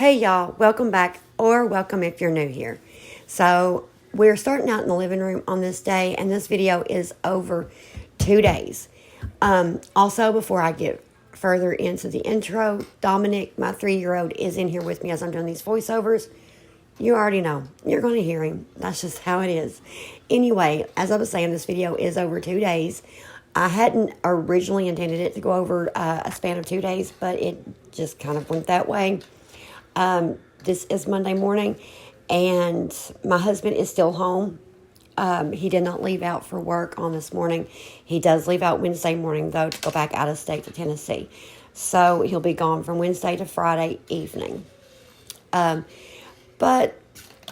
Hey y'all, welcome back, or welcome if you're new here. So we're starting out in the living room on this day, and this video is over 2 days. Also, before I get further into the intro, Dominic, my 3-year-old, is in here with me as I'm doing these voiceovers. You already know. You're going to hear him. That's just how it is. Anyway, as I was saying, this video is over 2 days. I hadn't originally intended it to go over a span of 2 days, but it just kind of went that way. This is Monday morning, and my husband is still home. He did not leave out for work on this morning. He does leave out Wednesday morning, though, to go back out of state to Tennessee. So he'll be gone from Wednesday to Friday evening. But I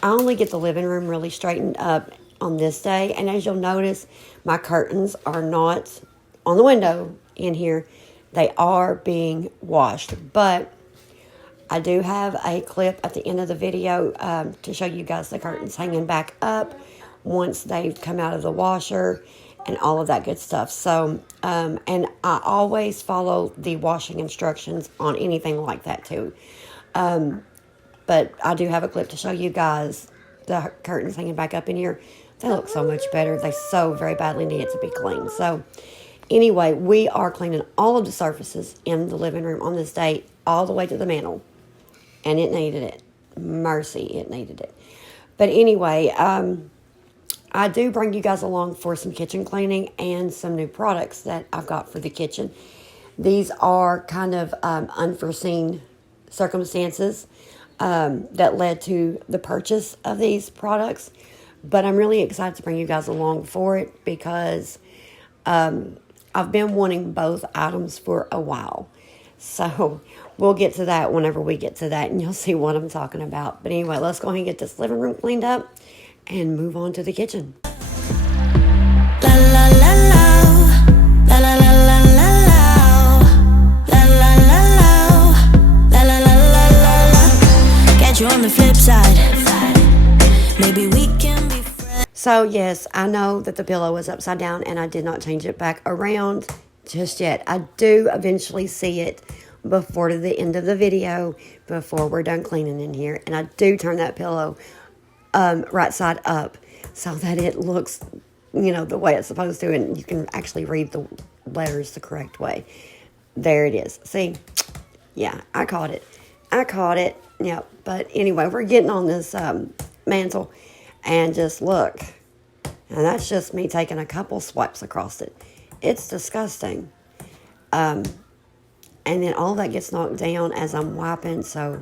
only get the living room really straightened up on this day. And as you'll notice, my curtains are not on the window in here. They are being washed. But I do have a clip at the end of the video to show you guys the curtains hanging back up once they've come out of the washer and all of that good stuff. So, and I always follow the washing instructions on anything like that too. But I do have a clip to show you guys the curtains hanging back up in here. They look so much better. They so very badly need to be cleaned. So anyway, we are cleaning all of the surfaces in the living room on this day, all the way to the mantle. And it needed it. Mercy, it needed it. But anyway, I do bring you guys along for some kitchen cleaning and some new products that I've got for the kitchen. These are kind of unforeseen circumstances that led to the purchase of these products. But I'm really excited to bring you guys along for it because I've been wanting both items for a while. So we'll get to that whenever we get to that, and you'll see what I'm talking about. But anyway, let's go ahead and get this living room cleaned up and move on to the kitchen. La la la la, la la la la la, la la la la, la la la la. Catch you on the flip side. Maybe we can be friends. So yes, I know that the pillow was upside down, and I did not change it back around just yet. I do eventually see it before the end of the video, before we're done cleaning in here, and I do turn that pillow right side up so that it looks, the way it's supposed to, and you can actually read the letters the correct way. There it is. See? Yeah, I caught it. Yeah, but anyway, we're getting on this mantle, and just look, and that's just me taking a couple swipes across it. It's disgusting. And then all that gets knocked down as I'm wiping. So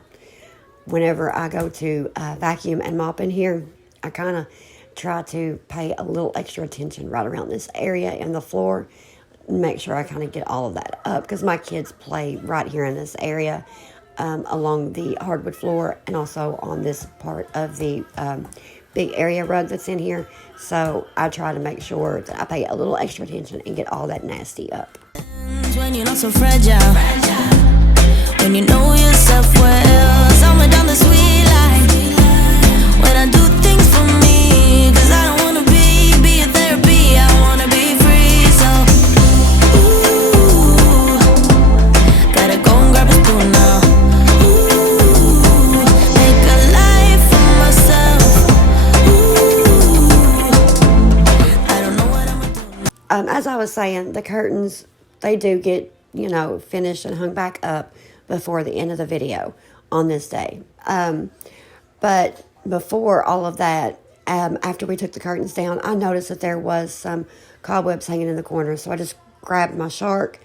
whenever I go to vacuum and mop in here, I kind of try to pay a little extra attention right around this area in the floor. Make sure I kind of get all of that up, because my kids play right here in this area along the hardwood floor, and also on this part of the big area rug that's in here. So I try to make sure that I pay a little extra attention and get all that nasty up. When you're not so fragile, when you know yourself well, somewhere down the sweet line, when I do things for me, cause I don't wanna be a therapy, I wanna be free. So, ooh, gotta go and grab a spoon now. Ooh, make a life for myself. Ooh, I don't know what I'm gonna do. As I was saying, the curtains, they do get, finished and hung back up before the end of the video on this day. But before all of that, after we took the curtains down, I noticed that there was some cobwebs hanging in the corner. So I just grabbed my shark,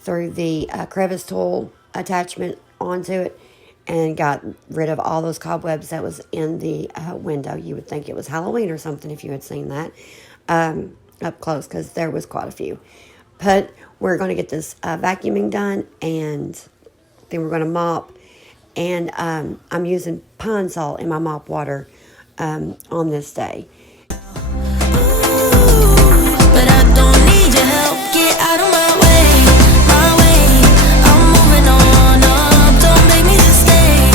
threw the crevice tool attachment onto it, and got rid of all those cobwebs that was in the window. You would think it was Halloween or something if you had seen that up close, because there was quite a few. But we're going to get this vacuuming done, and then we're going to mop. And I'm using pine salt in my mop water on this day. But I don't need your help, get out of my way, my way. I'm moving on up, don't make me just stay,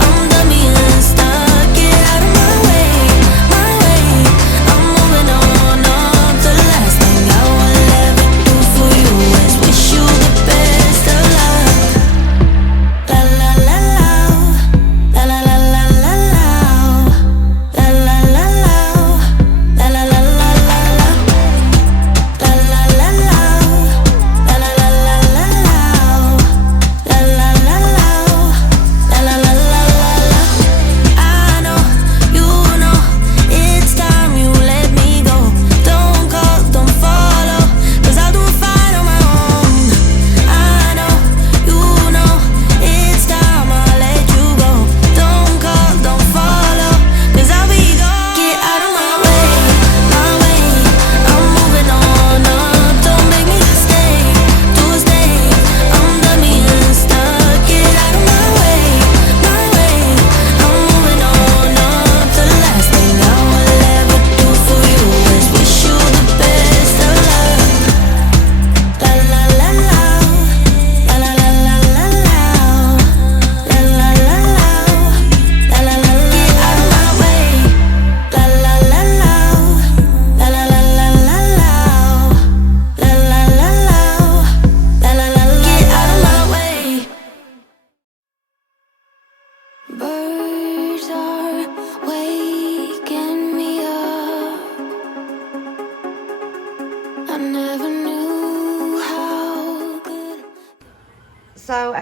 I'm done being stuck, get out of my way, my way. I'm moving on up, the last thing I will ever do for you is wish you the best of luck. La la la la.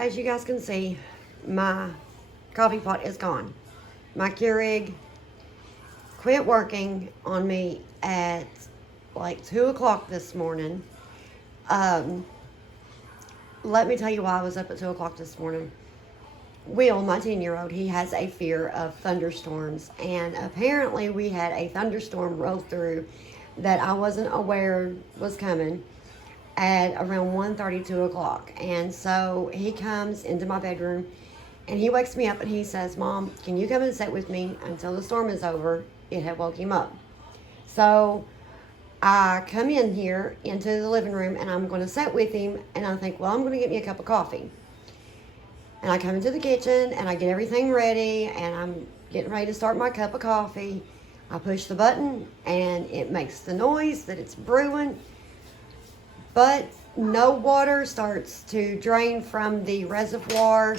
as you guys can see, my coffee pot is gone. My Keurig quit working on me at like 2 o'clock this morning. Let me tell you why I was up at 2 o'clock this morning. Will, my 10-year-old, he has a fear of thunderstorms, and apparently we had a thunderstorm roll through that I wasn't aware was coming at around 1:30, 2 o'clock. And so he comes into my bedroom and he wakes me up and he says, "Mom, can you come and sit with me until the storm is over?" It had woke him up. So I come in here into the living room and I'm going to sit with him, and I think, well, I'm going to get me a cup of coffee. And I come into the kitchen and I get everything ready and I'm getting ready to start my cup of coffee. I push the button and it makes the noise that it's brewing, but no water starts to drain from the reservoir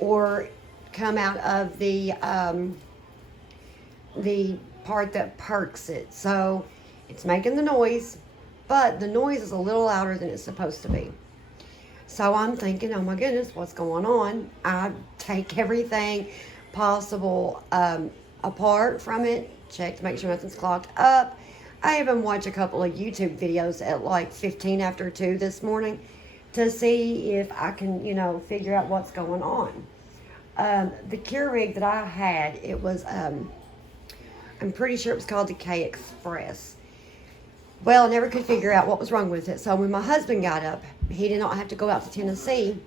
or come out of the part that perks it. So it's making the noise, but the noise is a little louder than it's supposed to be. So I'm thinking, oh my goodness, what's going on? I take everything possible apart from it, check to make sure nothing's clogged up. I even watched a couple of YouTube videos at like 15 after 2 this morning to see if I can, figure out what's going on. The Keurig that I had, it was, I'm pretty sure it was called the K Express. Well, I never could figure out what was wrong with it. So when my husband got up, he did not have to go out to Tennessee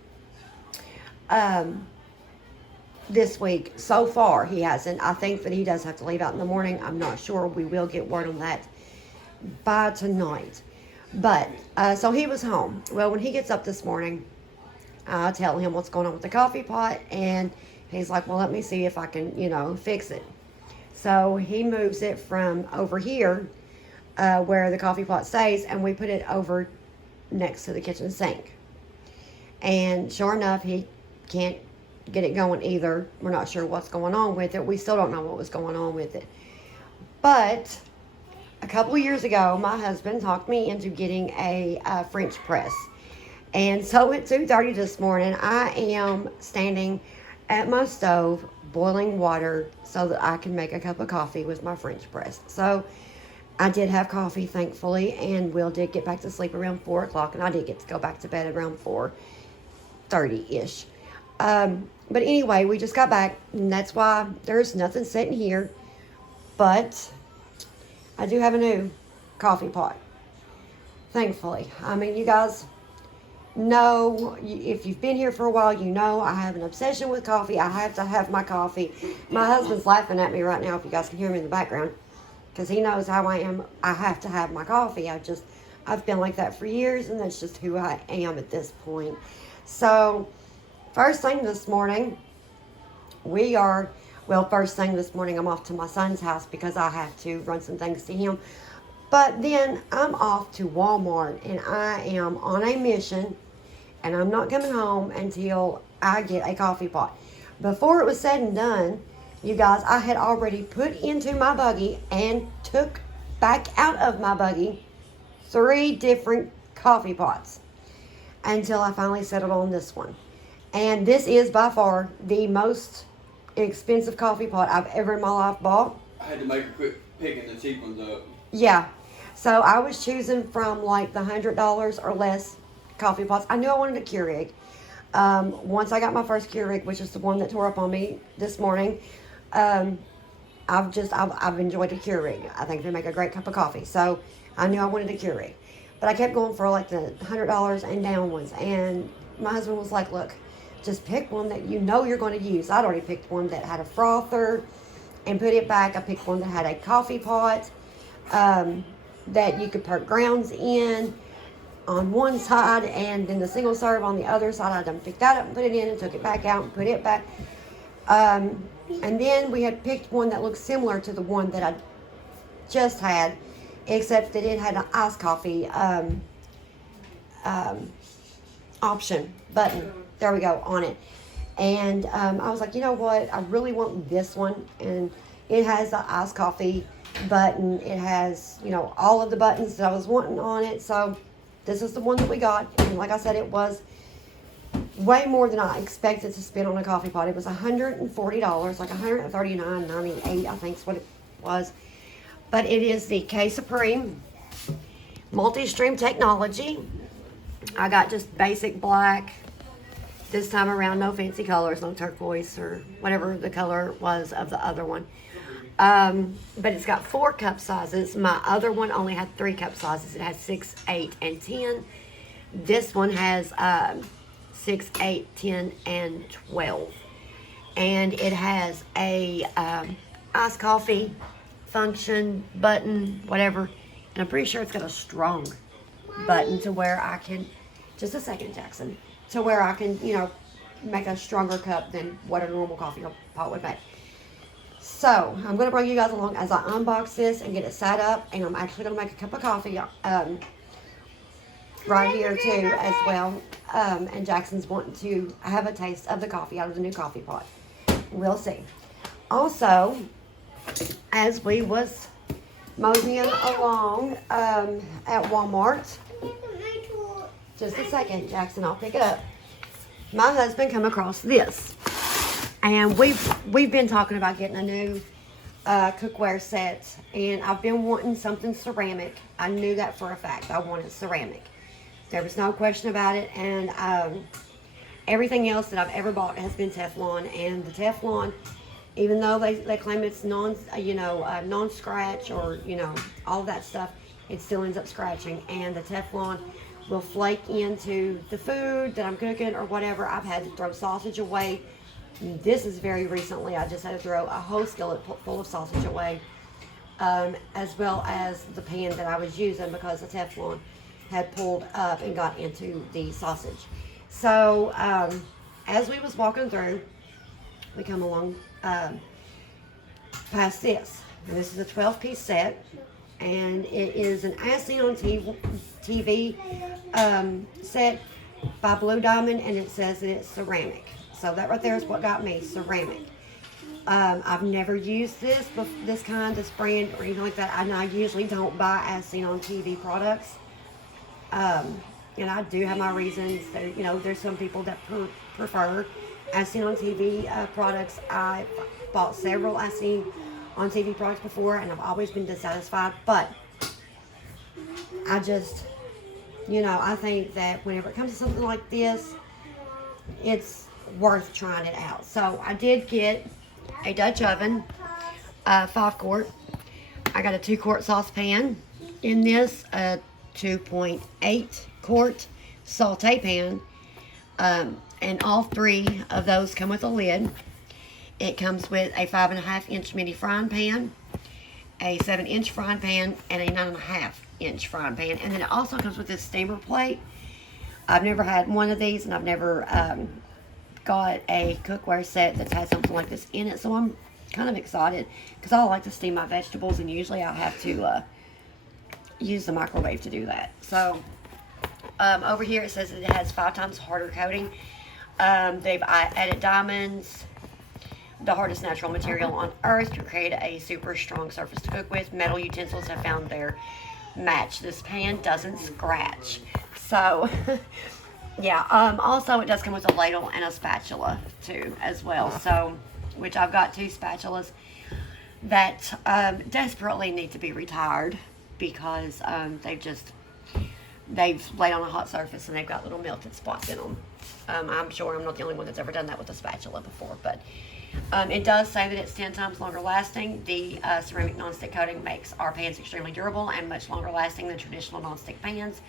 this week. So far, he hasn't. I think that he does have to leave out in the morning. I'm not sure. We will get word on that by tonight. But, so he was home. Well, when he gets up this morning, I tell him what's going on with the coffee pot. And he's like, well, let me see if I can, fix it. So he moves it from over here where the coffee pot stays, and we put it over next to the kitchen sink. And sure enough, he can't get it going either. We're not sure what's going on with it. We still don't know what was going on with it. But a couple of years ago, my husband talked me into getting a French press. And so at 2:30 this morning, I am standing at my stove boiling water so that I can make a cup of coffee with my French press. So I did have coffee, thankfully, and Will did get back to sleep around 4 o'clock, and I did get to go back to bed around 4:30-ish. But anyway, we just got back, and that's why there's nothing sitting here. But I do have a new coffee pot, thankfully. I mean, you guys know, if you've been here for a while, you know I have an obsession with coffee. I have to have my coffee. My husband's laughing at me right now, if you guys can hear him in the background, because he knows how I am. I have to have my coffee. I've been like that for years, and that's just who I am at this point. So, first thing this morning, I'm off to my son's house because I have to run some things to him. But then I'm off to Walmart, and I am on a mission, and I'm not coming home until I get a coffee pot. Before it was said and done, you guys, I had already put into my buggy and took back out of my buggy 3 different coffee pots until I finally settled on this one. And this is by far the most expensive coffee pot I've ever in my life bought. I had to make a quick picking the cheap ones up. Yeah. So I was choosing from like the $100 or less coffee pots. I knew I wanted a Keurig. Once I got my first Keurig, which is the one that tore up on me this morning, I've enjoyed a Keurig. I think they make a great cup of coffee. So I knew I wanted a Keurig. But I kept going for like the $100 and down ones. And my husband was like, look, just pick one that you know you're going to use. I'd already picked one that had a frother and put it back. I picked one that had a coffee pot that you could perk grounds in on one side, and then the single serve on the other side. I done picked that up and put it in and took it back out and put it back. And then we had picked one that looked similar to the one that I just had, except that it had an iced coffee option button. There we go, on it. And I was like, you know what? I really want this one. And it has the iced coffee button. It has, all of the buttons that I was wanting on it. So this is the one that we got. And like I said, it was way more than I expected to spend on a coffee pot. It was $140, like $139.98, I think is what it was. But it is the K Supreme multi-stream technology. I got just basic black this time around, no fancy colors, no turquoise or whatever the color was of the other one. But it's got 4 cup sizes. My other one only had 3 cup sizes. It has 6, 8, and 10. This one has 6, 8, 10, and 12. And it has a iced coffee function, button, whatever. And I'm pretty sure it's got a strong button to where I can, just a second, Jackson, to where I can, you know, make a stronger cup than what a normal coffee pot would make. So, I'm going to bring you guys along as I unbox this and get it set up. And I'm actually going to make a cup of coffee right here too as well. And Jackson's wanting to have a taste of the coffee out of the new coffee pot. We'll see. Also, as we was moseying along at Walmart, just a second, Jackson, I'll pick it up. My husband come across this. And we've been talking about getting a new cookware set, and I've been wanting something ceramic. I knew that for a fact. I wanted ceramic. There was no question about it, and everything else that I've ever bought has been Teflon. And the Teflon, even though they claim it's non-scratch or all of that stuff, it still ends up scratching. And the Teflon will flake into the food that I'm cooking or whatever. I've had to throw sausage away. This is very recently. I just had to throw a whole skillet full of sausage away, as well as the pan that I was using because the Teflon had pulled up and got into the sausage. So as we was walking through, we come along past this. And this is a 12-piece set, and it is an as seen on TV set by Blue Diamond, and it says that it's ceramic. So that right there is what got me, ceramic. I've never used this kind, this brand, or anything like that. And I usually don't buy as seen on TV products. And I do have my reasons. There's some people that prefer as seen on TV products. I bought several as seen on TV products before, and I've always been dissatisfied. But I just, I think that whenever it comes to something like this, it's worth trying it out. So I did get a Dutch oven, 5-quart. I got a 2-quart saucepan in this, a 2.8-quart saute pan, and all 3 of those come with a lid. It comes with a 5.5-inch mini frying pan, a 7-inch frying pan, and a 9.5-inch frying pan. And then it also comes with this steamer plate. I've never had one of these, and I've never got a cookware set that's had something like this in it, so I'm kind of excited because I like to steam my vegetables, and usually I'll have to use the microwave to do that. So over here it says that it has 5 times harder coating. They've added diamonds, the hardest natural material on earth, to create a super strong surface to cook with. Metal utensils have found their match. This pan doesn't scratch. So yeah, also it does come with a ladle and a spatula too as well. So, which I've got 2 spatulas that desperately need to be retired because they've laid on a hot surface and they've got little melted spots in them. I'm sure I'm not the only one that's ever done that with a spatula before, but it does say that it's 10 times longer lasting. The ceramic nonstick coating makes our pans extremely durable and much longer lasting than traditional nonstick pans.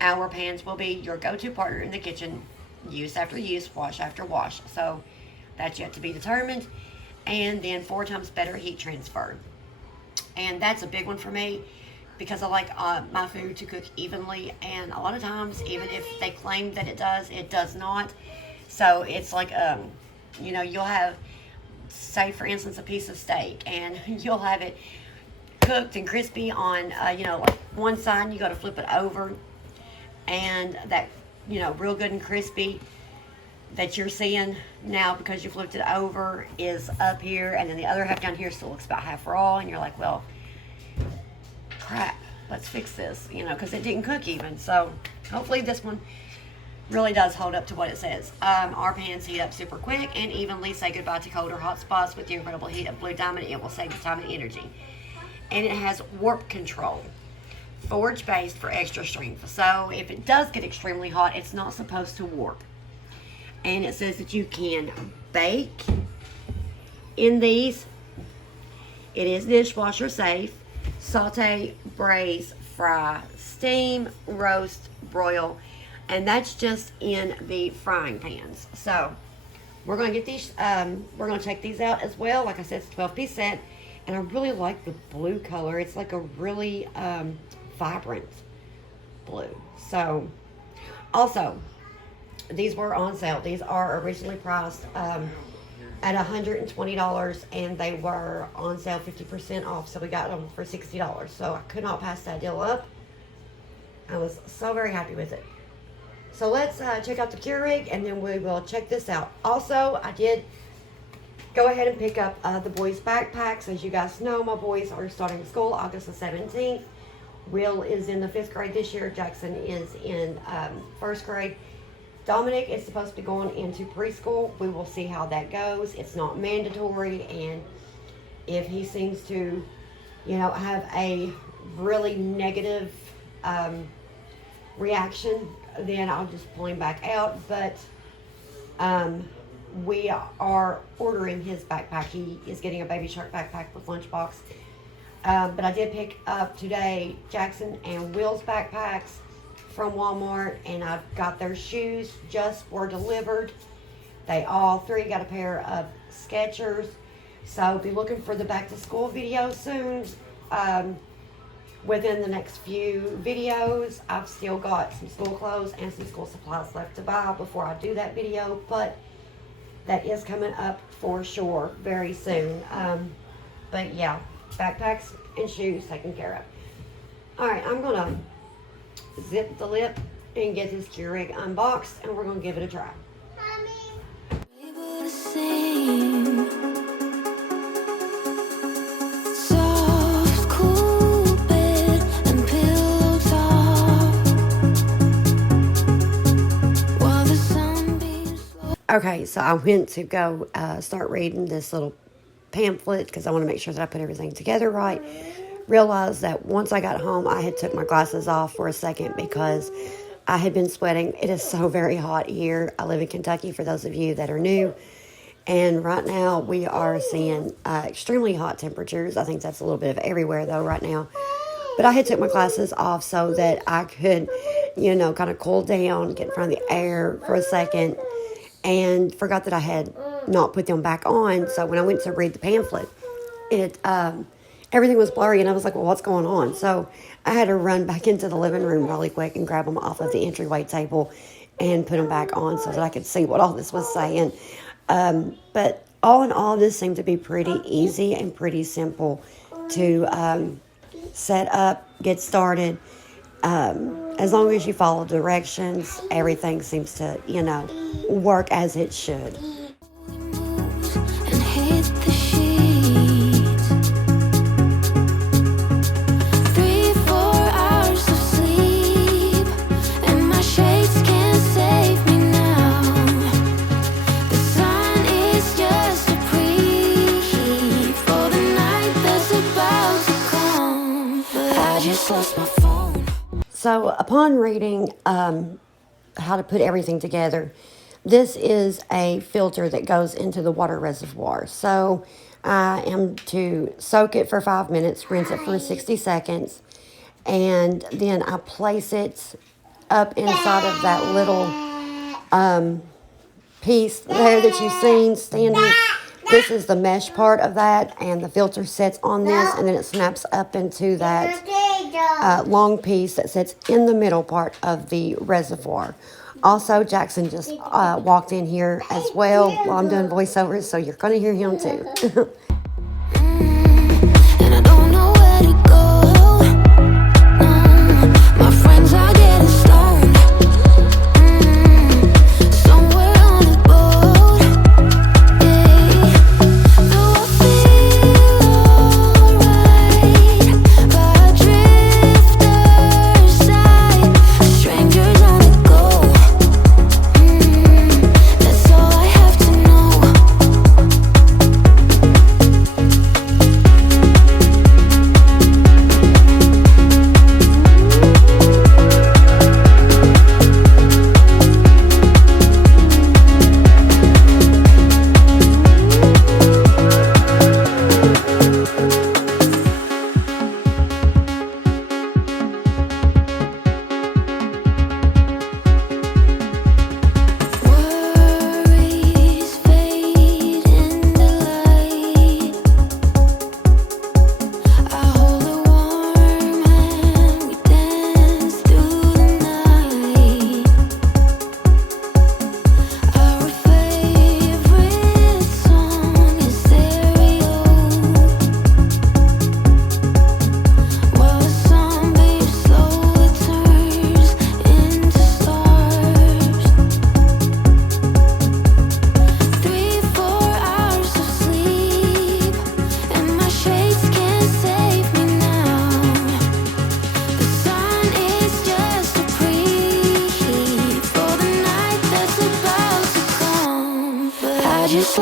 Our pans will be your go-to partner in the kitchen, use after use, wash after wash. So that's yet to be determined. And then 4 times better heat transfer. And that's a big one for me because I like my food to cook evenly. And a lot of times, even if they claim that it does not. So it's like, you'll have, say for instance, a piece of steak, and you'll have it cooked and crispy on, like one side, and you got to flip it over. And that, real good and crispy that you're seeing now because you flipped it over is up here, and then the other half down here still looks about half raw, and you're like, well, crap, let's fix this, because it didn't cook even. So hopefully this one really does hold up to what it says. Our pans heat up super quick and evenly. Say goodbye to cold or hot spots with the incredible heat of Blue Diamond. It will save you time and energy. And it has warp control, forge based for extra strength. So if it does get extremely hot, it's not supposed to warp. And it says that you can bake in these. It is dishwasher safe. Saute, braise, fry, steam, roast, broil, and that's just in the frying pans. So we're going to get these, we're going to check these out as well. Like I said, it's a 12-piece set, and I really like the blue color. It's like a really vibrant blue. So also, these were on sale. These are originally priced at $120, and they were on sale 50% off, so we got them for $60. So I could not pass that deal up. I was so very happy with it. So let's check out the Keurig, and then we will check this out. Also, I did go ahead and pick up the boys' backpacks. As you guys know, my boys are starting school August the 17th. Will is in the 5th grade this year. Jackson is in 1st grade. Dominic is supposed to be going into preschool. We will see how that goes. It's not mandatory, and if he seems to, you know, have a really negative reaction, then I'll just pull him back out. But we are ordering his backpack. He is getting a Baby Shark backpack with lunchbox. But I did pick up today Jackson and Will's backpacks from Walmart, and I've got their shoes just were delivered. They all three got a pair of Skechers. So be looking for the back to school video soon. Within the next few videos, I've still got some school clothes and some school supplies left to buy before I do that video, but that is coming up for sure very soon. But yeah, backpacks and shoes taken care of. All right, I'm gonna zip the lip and get this Keurig unboxed, and we're gonna give it a try. Able to sing. Soft, cool bed and pillow talk while the sunbeams slow. Okay, so I went to go start reading this little pamphlet because I want to make sure that I put everything together right. Realized that once I got home, I had took my glasses off for a second because I had been sweating. It is so very hot here. I live in Kentucky, for those of you that are new. And right now we are seeing extremely hot temperatures. I think that's a little bit of everywhere though right now. But I had took my glasses off so that I could, you know, kind of cool down, get in front of the air for a second, and forgot that I had not put them back on. So when I went to read the pamphlet, everything was blurry, and I was like, well, what's going on? So I had to run back into the living room really quick and grab them off of the entryway table and put them back on so that I could see what all this was saying. But all in all, this seemed to be pretty easy and pretty simple to set up, get started. As long as you follow directions, everything seems to, you know, work as it should. Moves and hit the sheets. 3-4 hours of sleep, and my shades can't save me now. The sun is just a preheat for the night that's about to come. But I just lost my phone. So upon reading how to put everything together, this is a filter that goes into the water reservoir. So I am to soak it for 5 minutes, rinse it for 60 seconds, and then I place it up inside of that little piece there that you've seen standing. This is the mesh part of that, and the filter sits on this, and then it snaps up into that long piece that sits in the middle part of the reservoir. Also, Jackson just walked in here as well while I'm doing voiceovers, so you're going to hear him too. And I don't know where to go. My friends are getting stoned. Somewhere on a boat. Though I feel alright by a drifter's side. Strangers on the go.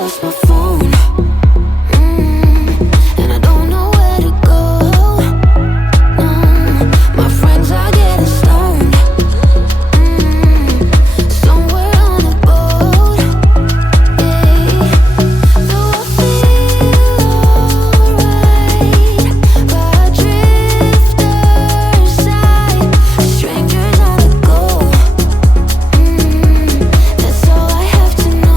lost my phone. And I don't know where to go. No, my friends are getting stoned. Somewhere on a boat. Yeah. Though I feel alright, by a drifter's side, strangers on the go. That's all I have to know.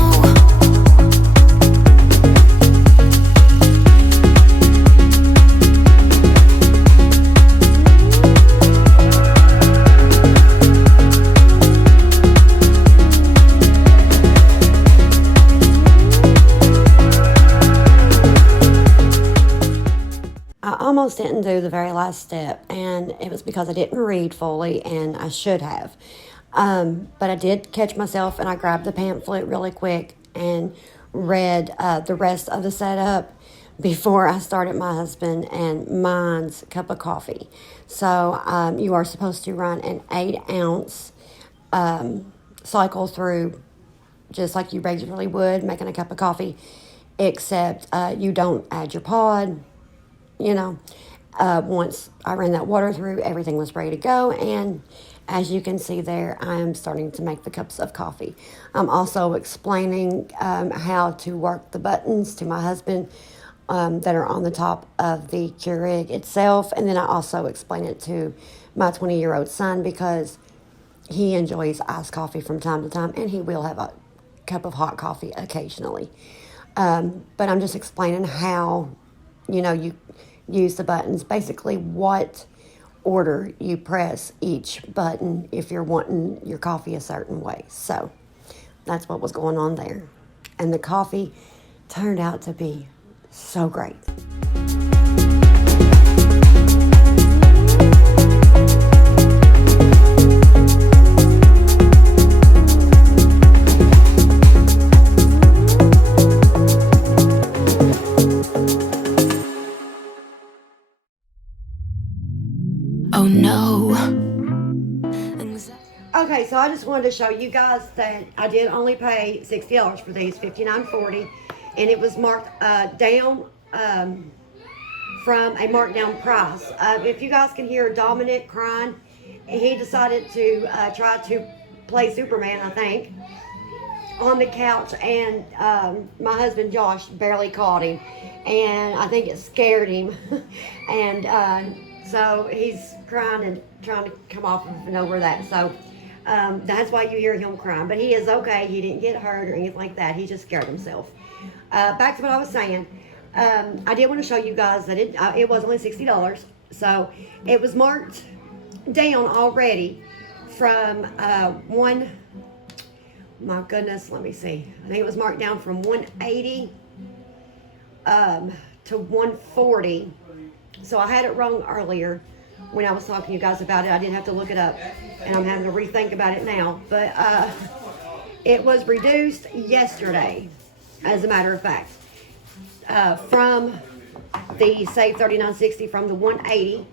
I almost didn't do the very last step, and it was because I didn't read fully, and I should have. But I did catch myself, and I grabbed the pamphlet really quick and read the rest of the setup before I started my husband and mine's cup of coffee. So you are supposed to run an 8-ounce cycle through just like you regularly would making a cup of coffee, except you don't add your pod. Once I ran that water through, everything was ready to go. And as you can see there, I am starting to make the cups of coffee. I'm also explaining how to work the buttons to my husband that are on the top of the Keurig itself. And then I also explain it to my 20-year-old son because he enjoys iced coffee from time to time, and he will have a cup of hot coffee occasionally. But I'm just explaining how, you use the buttons, basically what order you press each button if you're wanting your coffee a certain way. So that's what was going on there. And the coffee turned out to be so great. Oh no. Okay, so I just wanted to show you guys that I did only pay $60 for these, $59.40, and it was marked down from a markdown price. If you guys can hear Dominic crying, he decided to try to play Superman, I think, on the couch, and my husband Josh barely caught him, and I think it scared him, and so he's crying and trying to come off and over that. So that's why you hear him crying. But he is okay. He didn't get hurt or anything like that. He just scared himself. Back to what I was saying. I did want to show you guys that it was only $60. So it was marked down already from my goodness, let me see. I think it was marked down from 180 to 140. So I had it wrong earlier when I was talking to you guys about it. I didn't have to look it up, and I'm having to rethink about it now. But it was reduced yesterday, as a matter of fact, from the Save $39.60 from the 180.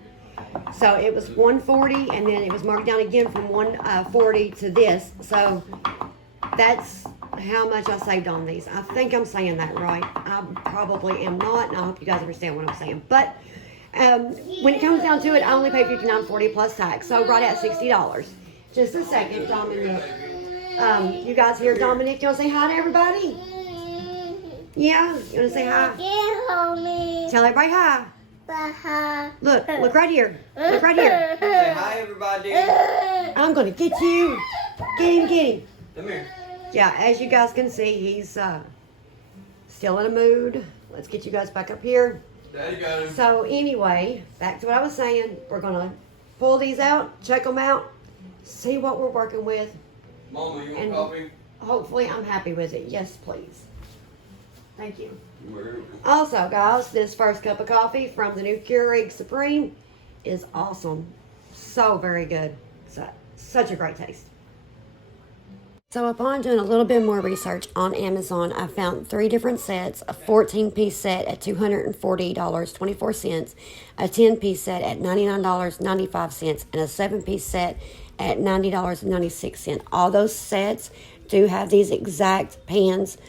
So it was 140, and then it was marked down again from 140 to this. So that's how much I saved on these. I think I'm saying that right. I probably am not, and I hope you guys understand what I'm saying. But when it comes down to it, I only pay $59.40 plus tax, so right at $60. Just a second, Dominic. You guys hear Dominic? You want to say hi to everybody? Yeah? You want to say hi? Tell everybody hi. Look right here. Look right here. Say hi, everybody. I'm going to get you. Get him. Come here. Yeah, as you guys can see, he's still in a mood. Let's get you guys back up here. Daddy got him. So anyway, back to what I was saying. We're going to pull these out, check them out, see what we're working with. Mama, you want And coffee? hopefully I'm happy with it. Yes, please. Thank you. Where? Also, guys, this first cup of coffee from the new Keurig Supreme is awesome. So very good. Such a great taste. So upon doing a little bit more research on Amazon, I found 3 different sets, a 14-piece set at $240.24, a 10-piece set at $99.95, and a 7-piece set at $90.96. All those sets do have these exact pans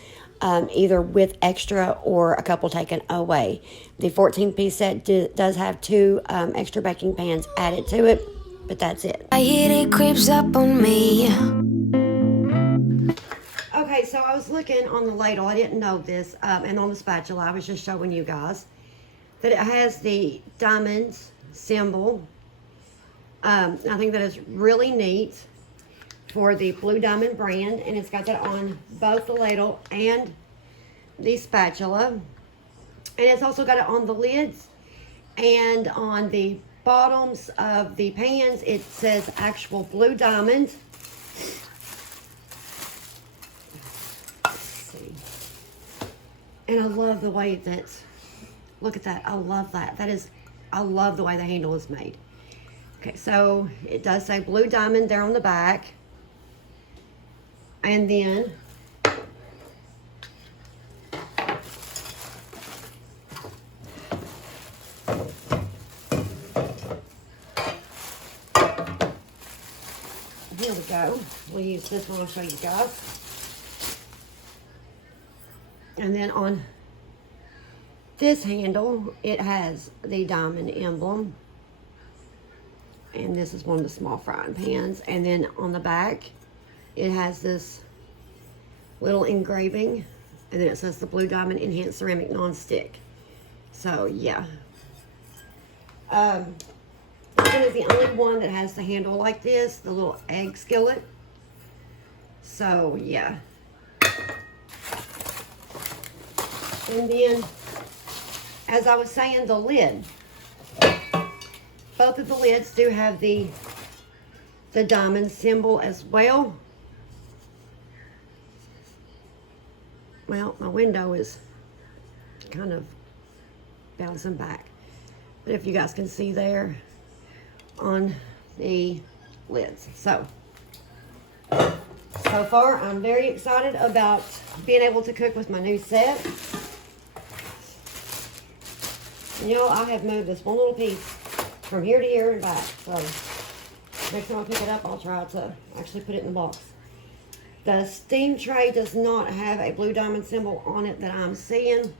either with extra or a couple taken away. The 14-piece set does have 2 extra baking pans added to it, but that's it. I hear it creeps up on me. Okay, so I was looking on the ladle. I didn't know this, and on the spatula, I was just showing you guys that it has the diamond symbol. I think that is really neat for the Blue Diamond brand, and it's got that on both the ladle and the spatula. And it's also got it on the lids and on the bottoms of the pans. It says actual Blue Diamond. And I love the way that, look at that, I love that. I love the way the handle is made. Okay, so it does say Blue Diamond there on the back. And then, here we go. We'll use this one, I'll show you guys. And then on this handle, it has the diamond emblem. And this is one of the small frying pans. And then on the back, it has this little engraving. And then it says the Blue Diamond Enhanced Ceramic Non-Stick. So, yeah. This one is the only one that has the handle like this, the little egg skillet. So, yeah. And then, as I was saying, the lid. Both of the lids do have the diamond symbol as well. Well, my window is kind of bouncing back. But if you guys can see there on the lids. So far, I'm very excited about being able to cook with my new set. You know, I have moved this one little piece from here to here and back. So next time I pick it up, I'll try to actually put it in the box. The steam tray does not have a Blue Diamond symbol on it that I'm seeing.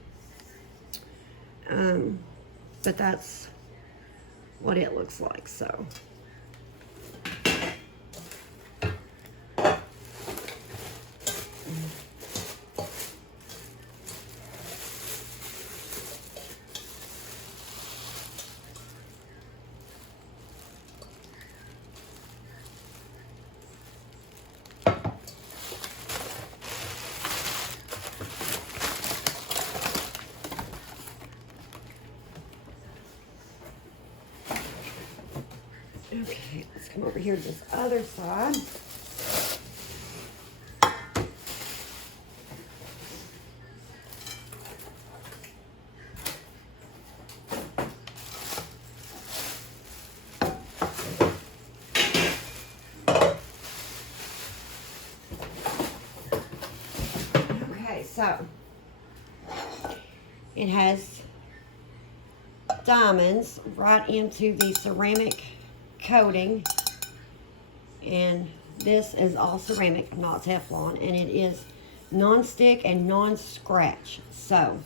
But that's what it looks like, so. Okay, let's come over here to this other side. Okay, so it has diamonds right into the ceramic coating, and this is all ceramic, not Teflon, and it is non-stick and non-scratch. So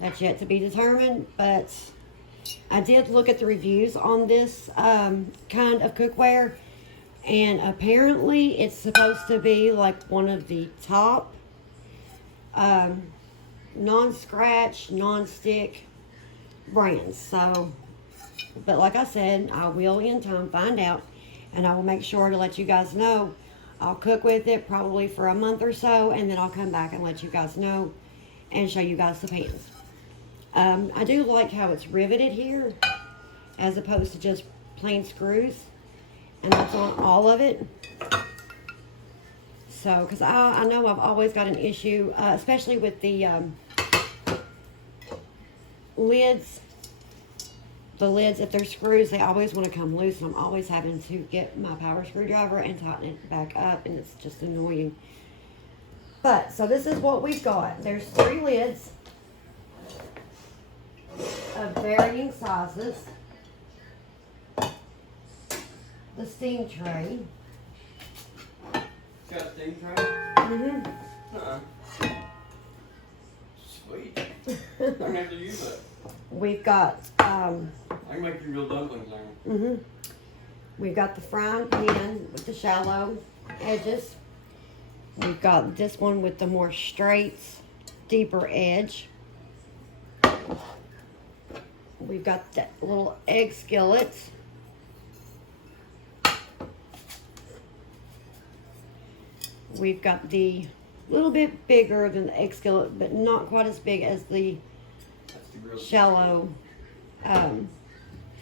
that's yet to be determined, but I did look at the reviews on this kind of cookware, and apparently it's supposed to be like one of the top non-scratch, non-stick brands. So, but like I said, I will in time find out, and I will make sure to let you guys know. I'll cook with it probably for a month or so, and then I'll come back and let you guys know and show you guys the pans. I do like how it's riveted here as opposed to just plain screws, and that's on all of it. So, because I know I've always got an issue, especially with the lids. The lids, if they're screws, they always want to come loose, and I'm always having to get my power screwdriver and tighten it back up, and it's just annoying. But, so this is what we've got. There's 3 lids of varying sizes. The steam tray. Got a steam tray? Mm-hmm. Sweet. I'm gonna have to use that. We've got I can make you real dumplings now. we've got the frying pan with the shallow edges. We've got this one with the more straight, deeper edge. We've got that little egg skillet. We've got the little bit bigger than the egg skillet, but not quite as big as the That's the grilled shallow frying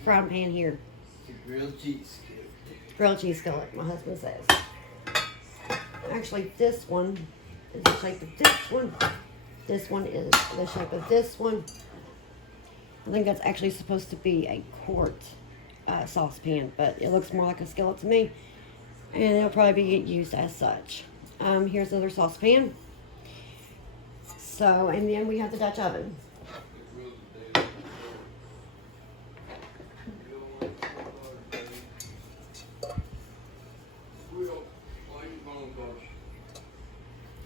pan here. The grilled cheese skillet. Grilled cheese skillet, my husband says. Actually, this one is the shape of this one. This one is the shape of this one. I think that's actually supposed to be a quart saucepan, but it looks more like a skillet to me, and it'll probably be used as such. Here's another saucepan. So, and then we have the Dutch oven.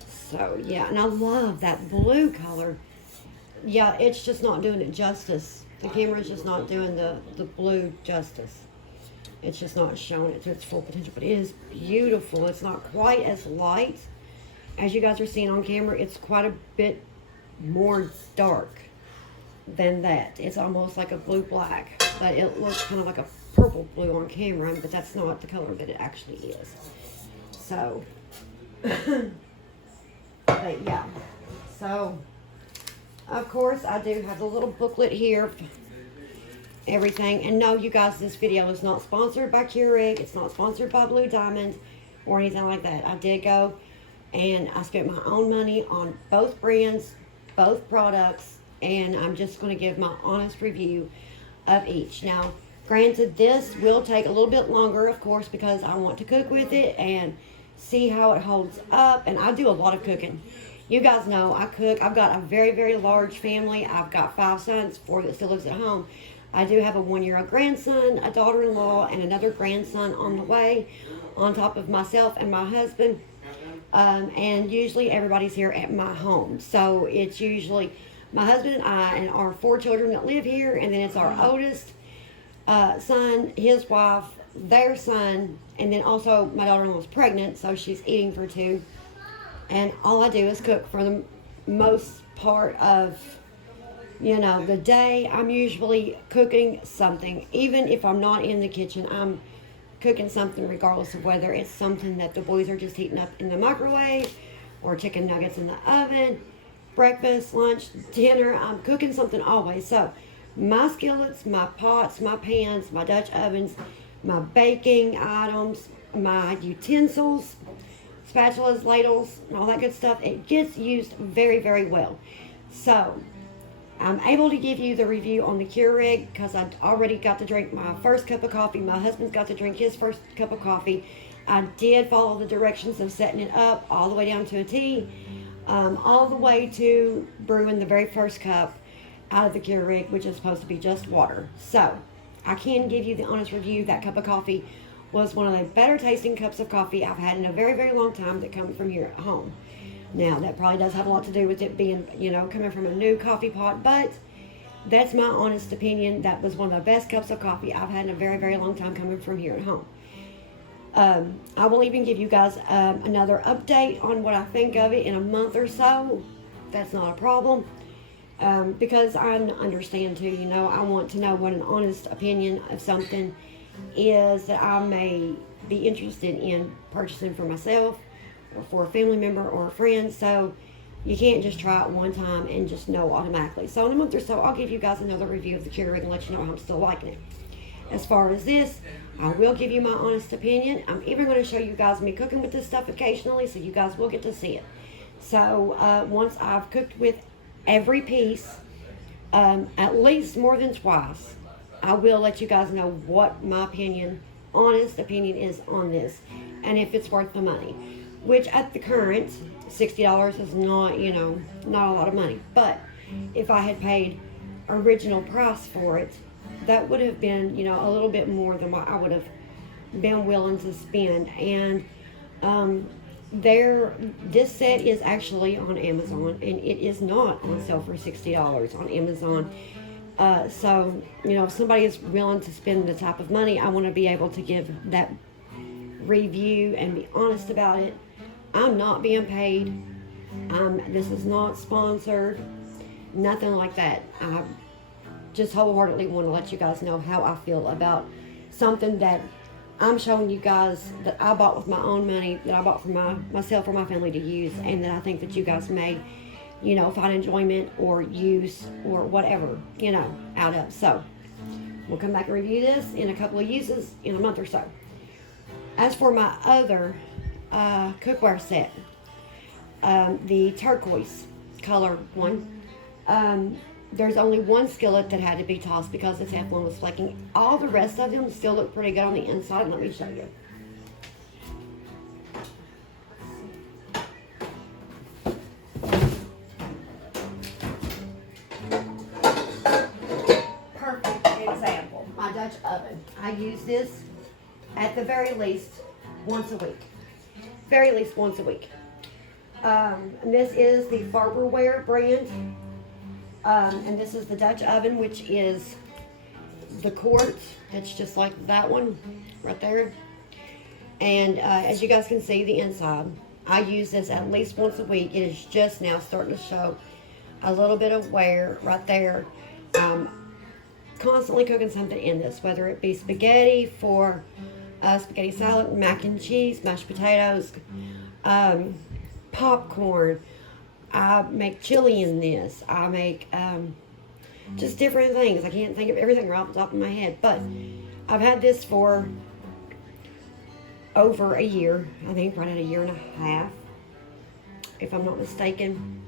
So, yeah, and I love that blue color. Yeah, it's just not doing it justice. The camera's just not doing the blue justice. It's just not showing it to its full potential, but it is beautiful. It's not quite as light as you guys are seeing on camera. It's quite a bit more dark than that. It's almost like a blue-black, but it looks kind of like a purple blue on camera, but that's not the color that it actually is. So, but yeah. So, of course, I do have the little booklet here. Everything. And no, you guys, this video is not sponsored by Keurig. It's not sponsored by Blue Diamond or anything like that. I did go and I spent my own money on both brands, both products, and I'm just going to give my honest review of each. Now, granted, this will take a little bit longer, of course, because I want to cook with it and see how it holds up. And I do a lot of cooking. You guys know I cook. I've got a very, very large family. I've got 5 sons, 4 that still lives at home. I do have a 1-year-old grandson, a daughter-in-law, and another grandson on the way, on top of myself and my husband. And usually everybody's here at my home. So it's usually my husband and I and our 4 children that live here, and then it's our oldest son, his wife, their son, and then also my daughter-in-law is pregnant, so she's eating for 2. And all I do is cook for the most part of, you know, the day. I'm usually cooking something. Even if I'm not in the kitchen, I'm cooking something regardless of whether it's something that the boys are just heating up in the microwave or chicken nuggets in the oven, breakfast, lunch, dinner. I'm cooking something always. So my skillets, my pots, my pans, my Dutch ovens, my baking items, my utensils, spatulas, ladles, and all that good stuff, it gets used very, very well. So I'm able to give you the review on the Keurig because I already got to drink my first cup of coffee. My husband's got to drink his first cup of coffee. I did follow the directions of setting it up all the way down to a T, all the way to brewing the very first cup out of the Keurig, which is supposed to be just water. So I can give you the honest review. That cup of coffee was one of the better tasting cups of coffee I've had in a very, very long time that come from here at home. Now, that probably does have a lot to do with it being, you know, coming from a new coffee pot, but that's my honest opinion. That was one of the best cups of coffee I've had in a very, very long time coming from here at home. I will even give you guys another update on what I think of it in a month or so. That's not a problem, because I understand too, you know, I want to know what an honest opinion of something is that I may be interested in purchasing for myself or for a family member or a friend. So you can't just try it one time and just know automatically. So in a month or so, I'll give you guys another review of the Keurig and let you know how I'm still liking it. As far as this, I will give you my honest opinion. I'm even going to show you guys me cooking with this stuff occasionally, so you guys will get to see it. So once I've cooked with every piece, at least more than twice, I will let you guys know what my opinion, honest opinion is on this, and if it's worth the money. Which at the current, $60 is not, you know, not a lot of money. But if I had paid original price for it, that would have been, you know, a little bit more than what I would have been willing to spend. And This set is actually on Amazon, and it is not on sale for $60 on Amazon. So, if somebody is willing to spend the type of money, I want to be able to give that review and be honest about it. I'm not being paid. This is not sponsored. Nothing like that. I just wholeheartedly want to let you guys know how I feel about something that I'm showing you guys that I bought with my own money, that I bought for myself or my family to use, and that I think that you guys may, find enjoyment or use or whatever, out of. So, we'll come back and review this in a couple of uses in a month or so. As for my other cookware set, the turquoise color one, there's only one skillet that had to be tossed because the Teflon was flaking. All the rest of them still look pretty good on the inside. Let me show you. Perfect example. My Dutch oven. I use this at the very least once a week. Very least once a week. And this is the Farberware brand. And this is the Dutch oven, which is the quart. It's just like that one right there. And as you guys can see, the inside, I use this at least once a week. It is just now starting to show a little bit of wear right there. Constantly cooking something in this, whether it be spaghetti for spaghetti salad, mac and cheese, mashed potatoes, popcorn. I make chili in this. I make just different things. I can't think of everything right off the top of my head. But I've had this for over a year. I think right at a year and a half, if I'm not mistaken.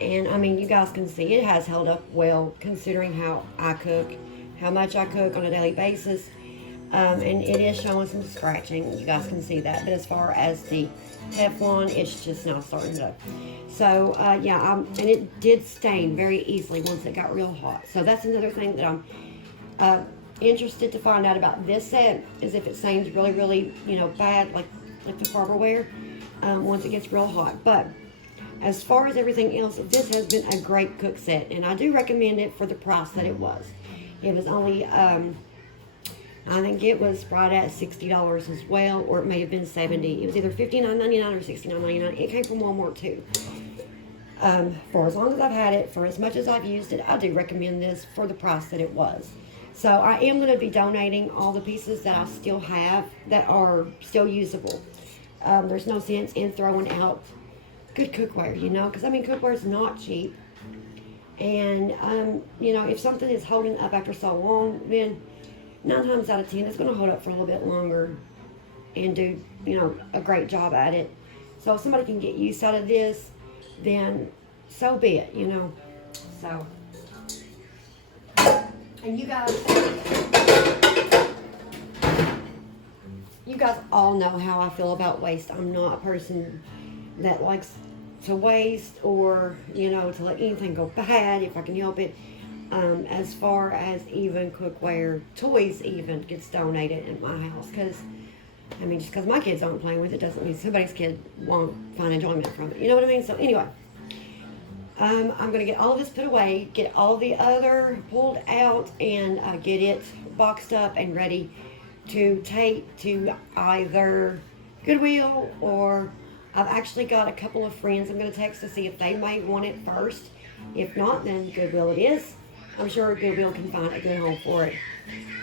And I mean, you guys can see it has held up well considering how I cook, how much I cook on a daily basis. And it is showing some scratching. You guys can see that. But as far as the Teflon, it's just now starting to. So, and it did stain very easily once it got real hot. So that's another thing that I'm interested to find out about this set, is if it stains really, really, bad, like the Farberware, once it gets real hot. But as far as everything else, this has been a great cook set, and I do recommend it for the price that it was. It was only, I think it was right at $60 as well, or it may have been $70. It was either $59.99 or $69.99. It came from Walmart too. For as long as I've had it, for as much as I've used it, I do recommend this for the price that it was. So I am going to be donating all the pieces that I still have that are still usable. There's no sense in throwing out good cookware, because I mean, cookware is not cheap. And, if something is holding up after so long, then 9 times out of 10, it's going to hold up for a little bit longer and do, a great job at it. So if somebody can get use out of this, then so be it, So, and you guys all know how I feel about waste. I'm not a person that likes to waste or, to let anything go bad if I can help it. As far as even cookware, toys even gets donated in my house, because I mean, just because my kids aren't playing with it doesn't mean somebody's kid won't find enjoyment from it. You know what I mean? So anyway, I'm going to get all of this put away, get all the other pulled out, and get it boxed up and ready to take to either Goodwill, or I've actually got a couple of friends I'm going to text to see if they might want it first. If not, then Goodwill it is. I'm sure Goodwill can find a good home for it.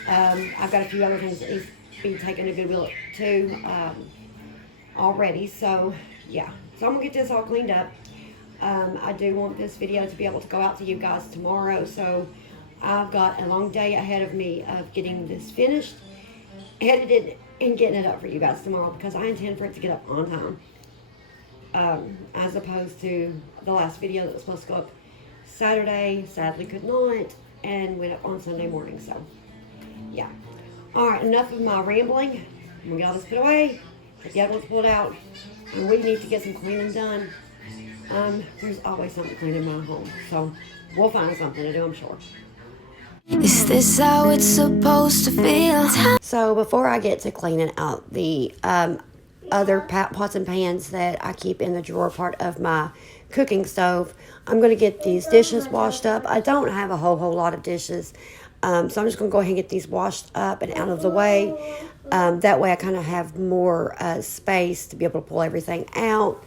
I've got a few other things that need to be taken to Goodwill too already. So, yeah. So I'm going to get this all cleaned up. I do want this video to be able to go out to you guys tomorrow. So I've got a long day ahead of me of getting this finished, edited, and getting it up for you guys tomorrow, because I intend for it to get up on time. As opposed to the last video that was supposed to go up Saturday, sadly could not, and went up on Sunday morning. So, yeah. Alright, enough of my rambling. I'm going to get all this put away, get the other ones pulled out, and we need to get some cleaning done. There's always something to clean in my home, so we'll find something to do, I'm sure. Is this how it's supposed to feel? So before I get to cleaning out the other pots and pans that I keep in the drawer part of my cooking stove. I'm going to get these dishes washed up. I don't have a whole lot of dishes, so I'm just going to go ahead and get these washed up and out of the way. That way I kind of have more space to be able to pull everything out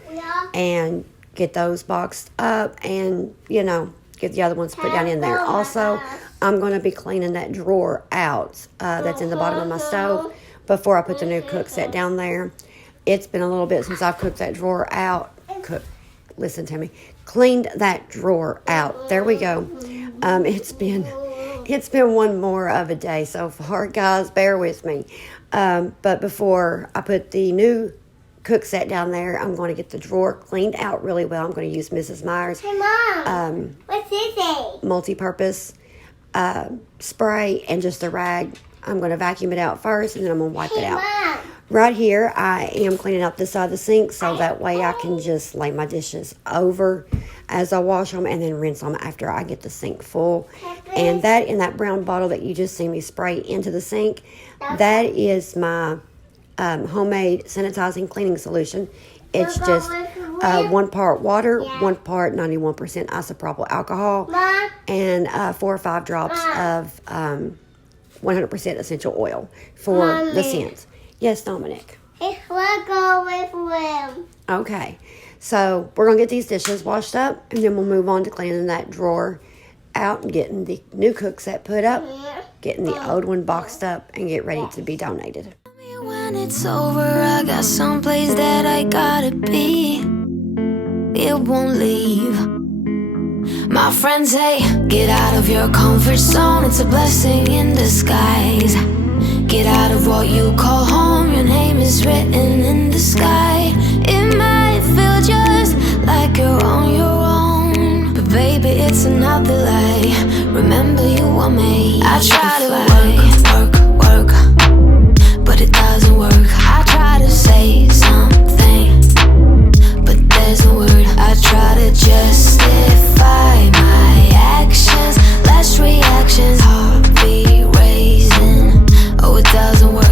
and get those boxed up and, you know, get the other ones put down in there. Also, I'm going to be cleaning that drawer out that's in the bottom of my stove before I put the new cook set down there. It's been a little bit since I've cooked that drawer out. Listen to me. Cleaned that drawer out. There we go. It's been one more of a day so far, guys. Bear with me. But before I put the new cook set down there, I'm going to get the drawer cleaned out really well. I'm going to use Mrs. Meyer's Hey, Mom. What's this? multi-purpose spray and just a rag. I'm going to vacuum it out first, and then I'm going to wipe it out. Mom. Right here, I am cleaning out this side of the sink, so that way I can just lay my dishes over as I wash them and then rinse them after I get the sink full. And that in that brown bottle that you just see me spray into the sink, that is my homemade sanitizing cleaning solution. It's just 1 part water, 1 part 91% isopropyl alcohol, Mom. and 4 or 5 drops of 100% essential oil for the scents. Yes, Dominic. It's what go with him. Okay, so we're going to get these dishes washed up, and then we'll move on to cleaning that drawer out and getting the new cook set put up, getting the old one boxed up, and get ready to be donated. When it's over, I got someplace that I gotta be. It won't leave. My friends say, get out of your comfort zone. It's a blessing in disguise. Get out of what you call home. Your name is written in the sky. It might feel just like you're on your own, but baby, it's another lie. Remember, you were made. I try to work, but it doesn't work. I try to say something, but there's no word. I try to justify my actions, less reactions, heartbeat raising. Oh, it doesn't work.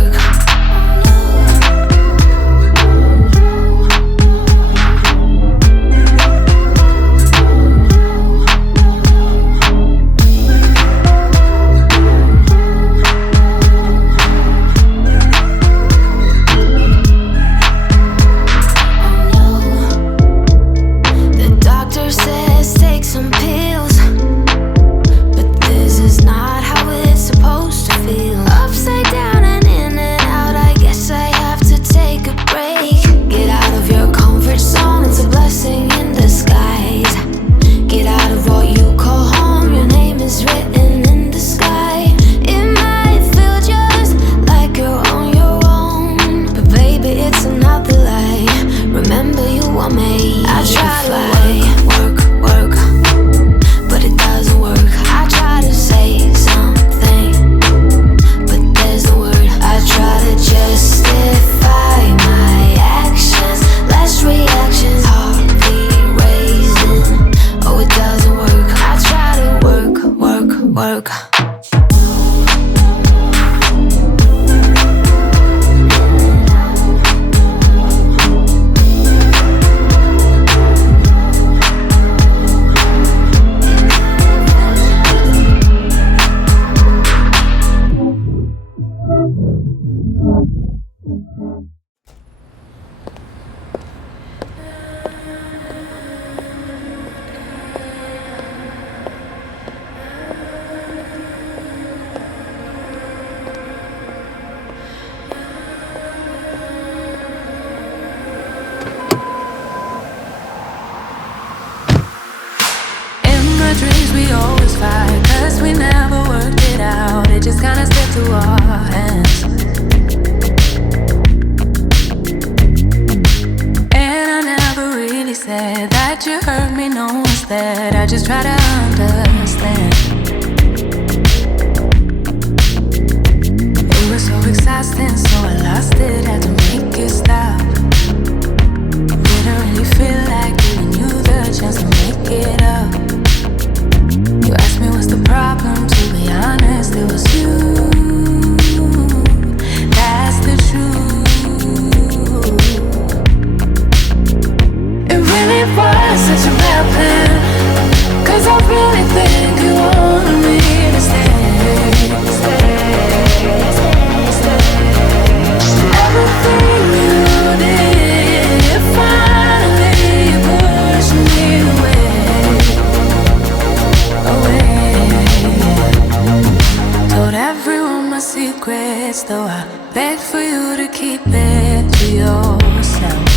secrets, though I beg for you to keep it to yourself.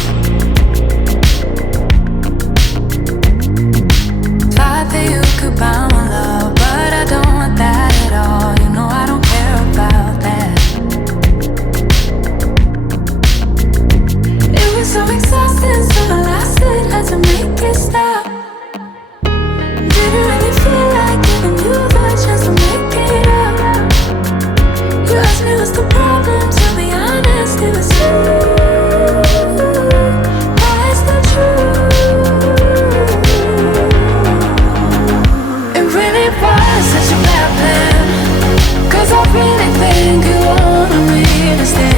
Thought that you could buy my love, but I don't want that at all. You know I don't care about that. It was so exhausting, so I lasted, had to make it stop. Didn't really feel like giving you the chance to make it up. You asked me what's the problem, to be honest, it was you. That's the truth. It really was such a bad plan, 'cause I really think you wanted me to stay.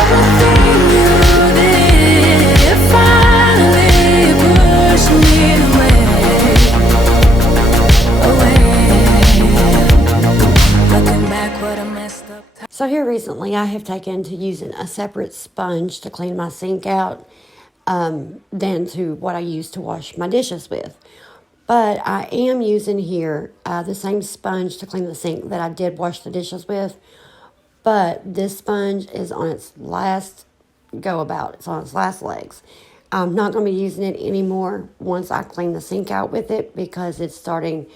Everything you did finally pushed me away. Looking back, what a messed up time. So here recently, I have taken to using a separate sponge to clean my sink out than to what I use to wash my dishes with. But I am using here the same sponge to clean the sink that I did wash the dishes with. But this sponge is on its last go about. It's on its last legs. I'm not going to be using it anymore once I clean the sink out with it, because it's starting,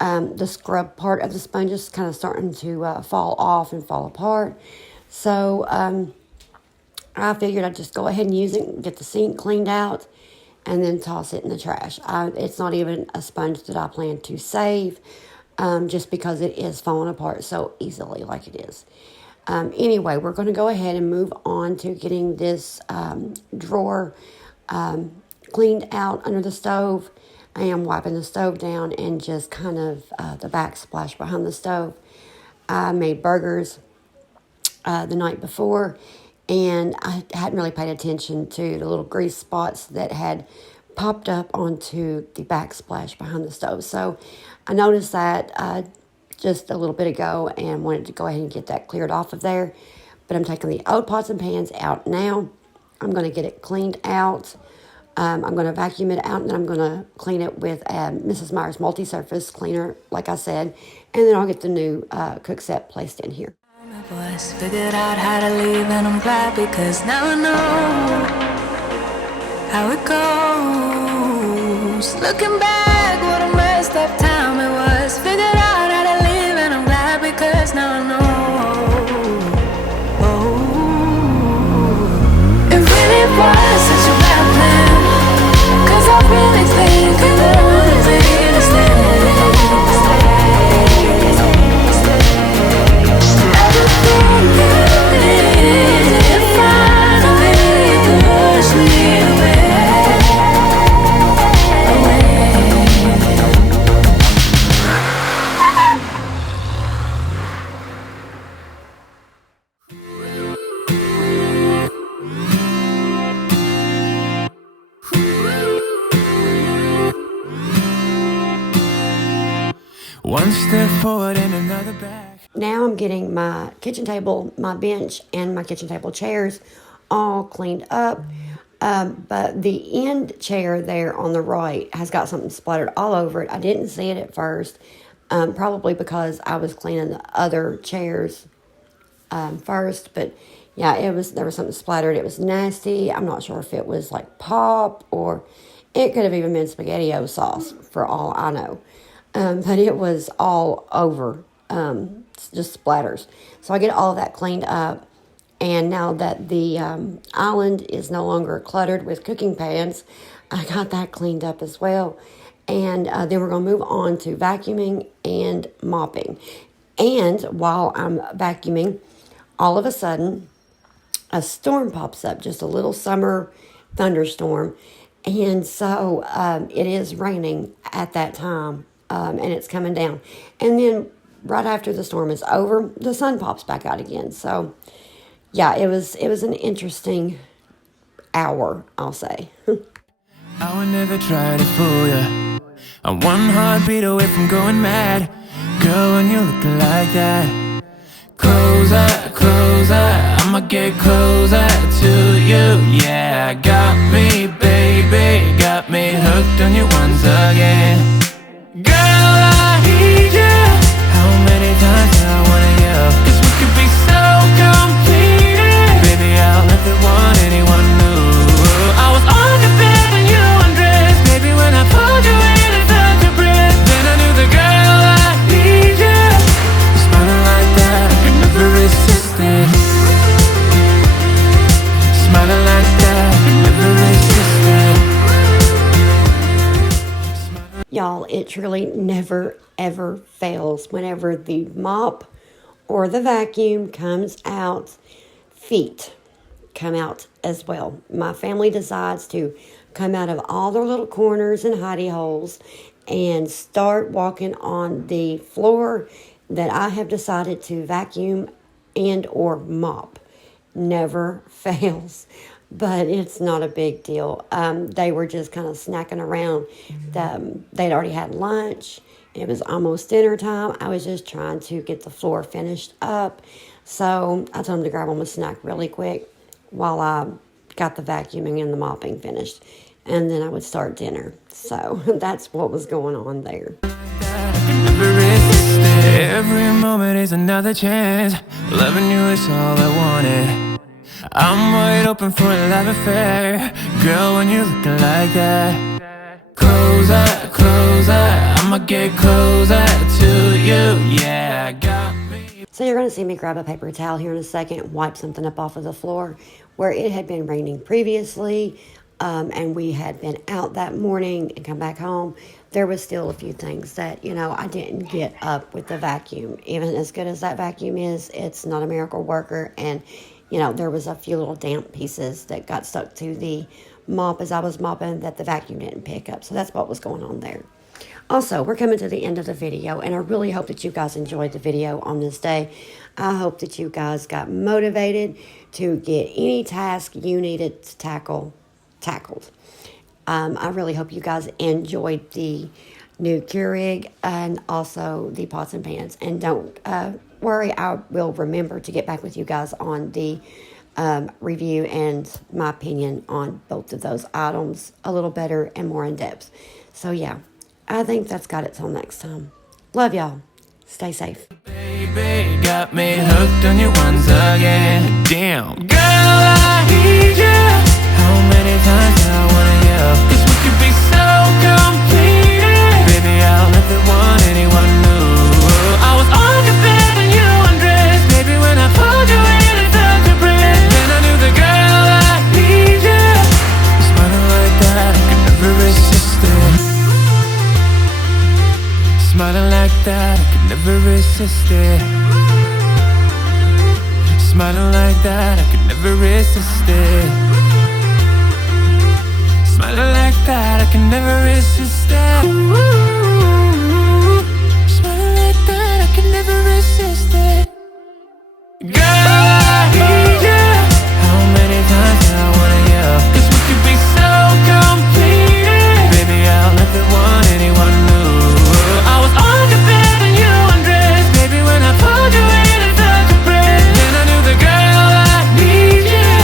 the scrub part of the sponge is kind of starting to fall off and fall apart. So I figured I'd just go ahead and use it, get the sink cleaned out, and then toss it in the trash. It's not even a sponge that I plan to save, just because it is falling apart so easily like it is. Anyway, we're going to go ahead and move on to getting this drawer cleaned out under the stove. I am wiping the stove down and just kind of the backsplash behind the stove. I made burgers the night before, and I hadn't really paid attention to the little grease spots that had popped up onto the backsplash behind the stove. So I noticed that just a little bit ago and wanted to go ahead and get that cleared off of there. But I'm taking the old pots and pans out now. I'm going to get it cleaned out. I'm going to vacuum it out, and then I'm going to clean it with Mrs. Meyer's multi-surface cleaner, like I said. And then I'll get the new cook set placed in here. Boys figured out how to leave, and I'm glad, because now I know how it goes. Looking back, what a messed up time it was. Figured out how to leave, and I'm glad, because now I know. It really was such a bad plan, 'cause I really think you wanted me to stay. Everything you did finally pushed me away. One step forward and another back. Now I'm getting my kitchen table, my bench, and my kitchen table chairs all cleaned up. But the end chair there on the right has got something splattered all over it. I didn't see it at first, probably because I was cleaning the other chairs first. But yeah, there was something splattered. It was nasty. I'm not sure if it was like pop, or it could have even been SpaghettiO sauce for all I know. But it was all over, just splatters. So I get all of that cleaned up. And now that the island is no longer cluttered with cooking pans, I got that cleaned up as well. And then we're going to move on to vacuuming and mopping. And while I'm vacuuming, all of a sudden, a storm pops up, just a little summer thunderstorm. And so it is raining at that time, and it's coming down. And then right after the storm is over, the sun pops back out again. So yeah, it was an interesting hour, I'll say. I would never try to fool ya. I'm one heartbeat away from going mad. Girl, when you're looking like that, closer, closer, I'ma get closer to you. Yeah, got me, baby, got me hooked on you once again. Girl, I need you. Y'all, it truly never ever fails. Whenever the mop or the vacuum comes out, feet come out as well. My family decides to come out of all their little corners and hidey holes and start walking on the floor that I have decided to vacuum and or mop. Never fails, but it's not a big deal. They were just kind of snacking around. They'd already had lunch. It was almost dinner time. I was just trying to get the floor finished up. So I told them to grab them a snack really quick while I got the vacuuming and the mopping finished. And then I would start dinner. So that's what was going on there. Every moment is another chance. Loving you is all I wanted. I'm wide open for a love affair. Girl, when you're looking like that, closer, closer, I'ma get closer to you. Yeah, got me. So you're going to see me grab a paper towel here in a second, wipe something up off of the floor where it had been raining previously, and we had been out that morning and come back home. There was still a few things that, I didn't get up with the vacuum. Even as good as that vacuum is, it's not a miracle worker. And, there was a few little damp pieces that got stuck to the mop as I was mopping that the vacuum didn't pick up. So that's what was going on there. Also, we're coming to the end of the video, and I really hope that you guys enjoyed the video on this day. I hope that you guys got motivated to get any task you needed to tackled. I really hope you guys enjoyed the new Keurig and also the pots and pans. And don't worry, I will remember to get back with you guys on the review and my opinion on both of those items a little better and more in depth. So yeah, I think that's got it till next time. Love y'all. Stay safe. Baby, got me hooked on you once again. Damn, girl, I need you. How many times do I wanna yell? 'Cause we could be so complete. Baby, I'll never want anyone new. I was on your bed when you undressed. Baby, when I pulled you in and felt your breath, then I knew the girl I need you. Smiling like that, I could never resist it. Smiling like that, I could never resist it. Smiling like that, I could never resist it. Smiling like that, I can never resist it. Ooh, smiling like that, I can never resist it. Girl, I need you. How many times do I wanna yell? 'Cause we could be so complete. Baby, I'll never want anyone new. I was on your bed when you undressed. Baby, when I pulled you in and felt your breath, then I knew the girl I need you.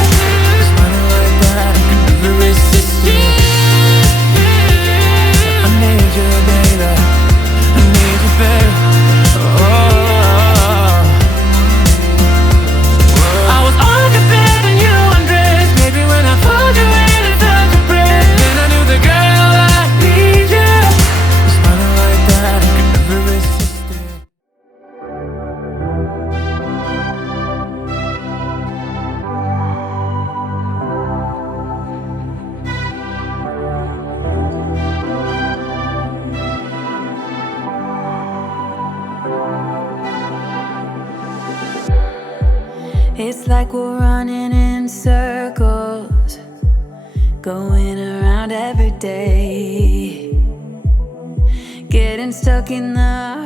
Smiling like that, I can never resist it. I need you, baby. I need you, baby. I was on your bed when you undressed. Baby, when I pulled you in and felt your breath, then I knew the girl I need you. Smiling like that, I could never resist it. It's like we're running in circles, going around every day, getting stuck in the